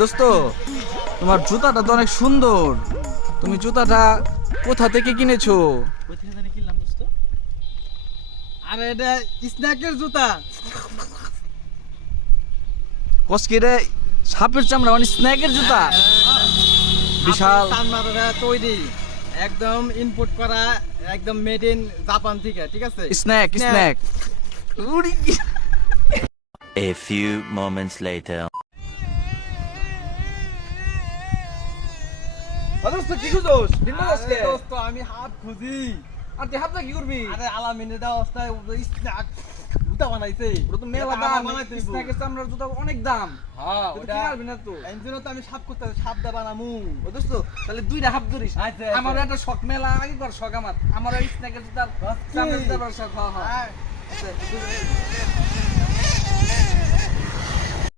দোস্ত, তোমার জুতাটা তো অনেক সুন্দর। তুমি জুতাটা কোথা থেকে কিনেছো? কোথায় জানি কিনলাম দোস্ত? আরে এটা স্ন্যাকের জুতা। কসকিরে সাপের চামড়া মানে স্ন্যাকের জুতা? বিশাল চামড়া তৈরি, একদম ইনপুট করা, একদম মেড ইন জাপান থেকে, ঠিক আছে? Snack snack. A few moments later. দোস্ত কি খুঁজোস? আরে দোস্ত, আমি হাত খুঁজি। আর তুই হাতটা কি করবি? আরে আলামিনে দেওয়া অবস্থায় স্ন্যাক জুতা বানাইছে। ওটা তো মেলা এটা দাম। আমার বানাইতে হইবো। স্ন্যাকের চামড়ার জুতা অনেক দাম। হ্যাঁ, তুই ওটা কি পারবি না তো? এই জন্য তো আমি সাপ করতে সাপ দা বানামু। ও দোস্ত, তাহলে দুইটা হাত ধরিস। আচ্ছা, আমার আচ্ছা। একটা শখ, মেলা আগে কর শখ আমার। আমার স্ন্যাকের জুতার চামড়ার জুতার শখ। হ্যাঁ হ্যাঁ। হ্যাঁ। আচ্ছা,